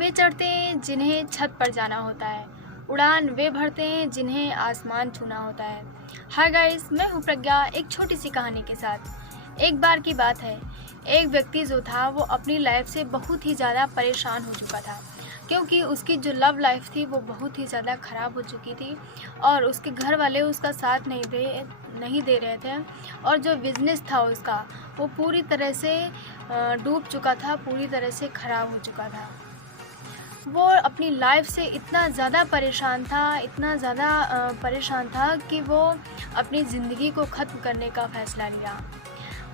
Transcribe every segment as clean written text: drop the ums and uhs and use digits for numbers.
वे चढ़ते हैं जिन्हें छत पर जाना होता है, उड़ान वे भरते हैं जिन्हें आसमान छूना होता है। हाय गाइस, मैं हूँ प्रज्ञा एक छोटी सी कहानी के साथ। एक बार की बात है, एक व्यक्ति जो था वो अपनी लाइफ से बहुत ही ज़्यादा परेशान हो चुका था, क्योंकि उसकी जो लव लाइफ थी वो बहुत ही ज़्यादा ख़राब हो चुकी थी और उसके घर वाले उसका साथ नहीं दे रहे थे। और जो बिज़नेस था उसका वो पूरी तरह से डूब चुका था, पूरी तरह से ख़राब हो चुका था। वो अपनी लाइफ से इतना ज़्यादा परेशान था, इतना ज़्यादा परेशान था कि वो अपनी ज़िंदगी को ख़त्म करने का फ़ैसला लिया।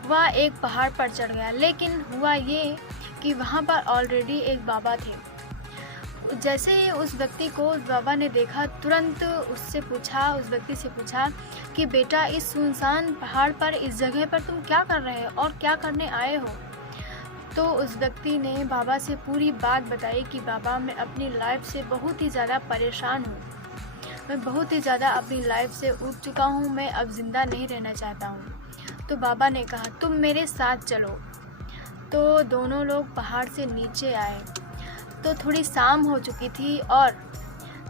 वह एक पहाड़ पर चढ़ गया, लेकिन हुआ ये कि वहाँ पर ऑलरेडी एक बाबा थे। जैसे ही उस व्यक्ति को उस बाबा ने देखा, तुरंत उस व्यक्ति से पूछा कि बेटा, इस सुनसान पहाड़ पर, इस जगह पर तुम क्या कर रहे हो और क्या करने आए हो? तो उस व्यक्ति ने बाबा से पूरी बात बताई कि बाबा, मैं अपनी लाइफ से बहुत ही ज़्यादा परेशान हूँ। मैं बहुत ही ज़्यादा अपनी लाइफ से ऊब चुका हूँ, मैं अब ज़िंदा नहीं रहना चाहता हूँ। तो बाबा ने कहा, तुम मेरे साथ चलो। तो दोनों लोग पहाड़ से नीचे आए। तो थोड़ी शाम हो चुकी थी और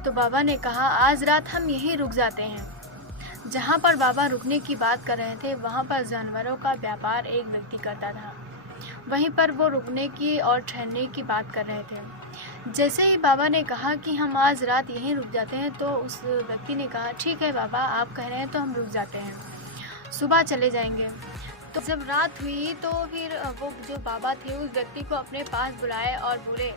तो बाबा ने कहा, आज रात हम यहीं रुक जाते हैं। जहाँ पर बाबा रुकने की बात कर रहे थे, वहाँ पर जानवरों का व्यापार एक व्यक्ति करता था। वहीं पर वो रुकने की और ठहरने की बात कर रहे थे। जैसे ही बाबा ने कहा कि हम आज रात यहीं रुक जाते हैं, तो उस व्यक्ति ने कहा, ठीक है बाबा, आप कह रहे हैं तो हम रुक जाते हैं, सुबह चले जाएंगे। तो जब रात हुई तो फिर वो जो बाबा थे उस व्यक्ति को अपने पास बुलाए और बोले,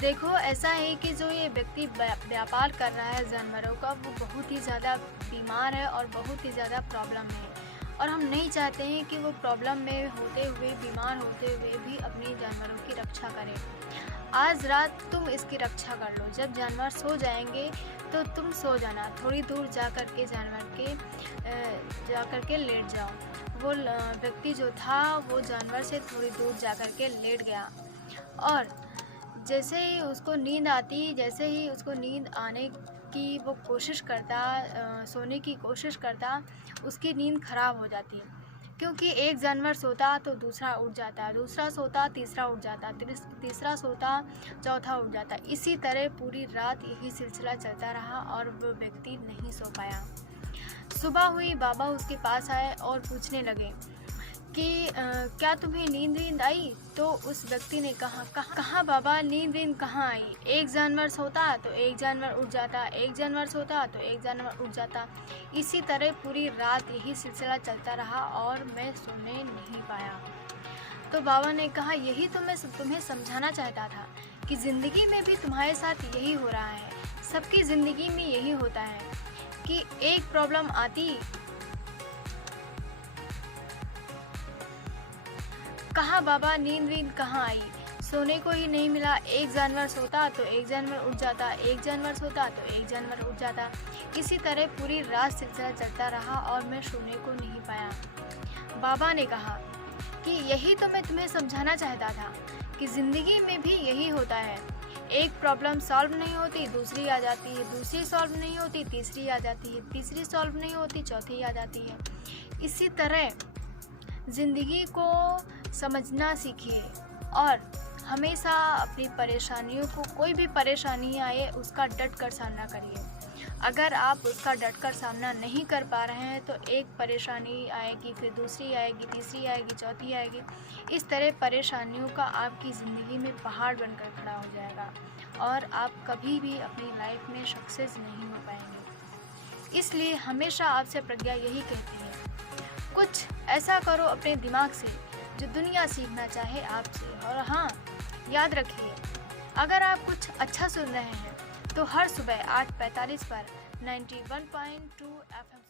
देखो, ऐसा है कि जो ये व्यक्ति व्यापार कर रहा है जानवरों का, वो बहुत ही ज़्यादा बीमार है और बहुत ही ज़्यादा प्रॉब्लम है, और हम नहीं चाहते हैं कि वो प्रॉब्लम में होते हुए, बीमार होते हुए भी अपनी जानवरों की रक्षा करे। आज रात तुम इसकी रक्षा कर लो, जब जानवर सो जाएंगे तो तुम सो जाना, थोड़ी दूर जा कर के लेट जाओ। वो व्यक्ति जो था वो जानवर से थोड़ी दूर जा कर के लेट गया, और जैसे ही उसको नींद आने की वो कोशिश करता, सोने की कोशिश करता, उसकी नींद खराब हो जाती। क्योंकि एक जानवर सोता तो दूसरा उठ जाता, दूसरा सोता तीसरा उठ जाता, तीसरा सोता चौथा उठ जाता। इसी तरह पूरी रात यही सिलसिला चलता रहा और वो व्यक्ति नहीं सो पाया। सुबह हुई, बाबा उसके पास आए और पूछने लगे कि क्या तुम्हें नींद आई? तो उस व्यक्ति ने कहा, कहाँ बाबा, नींद कहाँ आई? एक जानवर सोता तो एक जानवर उठ जाता, एक जानवर सोता तो एक जानवर उठ जाता। इसी तरह पूरी रात यही सिलसिला चलता रहा और मैं सोने नहीं पाया। तो बाबा ने कहा, यही तो मैं तुम्हें समझाना चाहता था कि ज़िंदगी में भी तुम्हारे साथ यही हो रहा है। सबकी ज़िंदगी में यही होता है कि एक प्रॉब्लम आती, कहाँ बाबा, नींद कहाँ आई? सोने को ही नहीं मिला। एक जानवर सोता तो एक जानवर उठ जाता, एक जानवर सोता तो एक जानवर उठ जाता। इसी तरह पूरी रात सिलसिला चलता रहा और मैं सोने को नहीं पाया। बाबा ने कहा कि यही तो मैं तुम्हें समझाना चाहता था कि ज़िंदगी में भी यही होता है। एक प्रॉब्लम सॉल्व नहीं होती, दूसरी आ जाती है, दूसरी सॉल्व नहीं होती, तीसरी आ जाती है, तीसरी सॉल्व नहीं होती, चौथी आ जाती है। इसी तरह ज़िंदगी को समझना सीखिए और हमेशा अपनी परेशानियों को, कोई भी परेशानी आए उसका डट कर सामना करिए। अगर आप उसका डट कर सामना नहीं कर पा रहे हैं तो एक परेशानी आएगी, फिर दूसरी आएगी, तीसरी आएगी, चौथी आएगी। इस तरह परेशानियों का आपकी ज़िंदगी में पहाड़ बनकर खड़ा हो जाएगा और आप कभी भी अपनी लाइफ में सक्सेस नहीं हो पाएंगे। इसलिए हमेशा आपसे प्रज्ञा यही कहती है, कुछ ऐसा करो अपने दिमाग से जो दुनिया सीखना चाहे आपसे। और हाँ, याद रखिए, अगर आप कुछ अच्छा सुन रहे हैं तो हर सुबह 8:45 पर 91.2 FM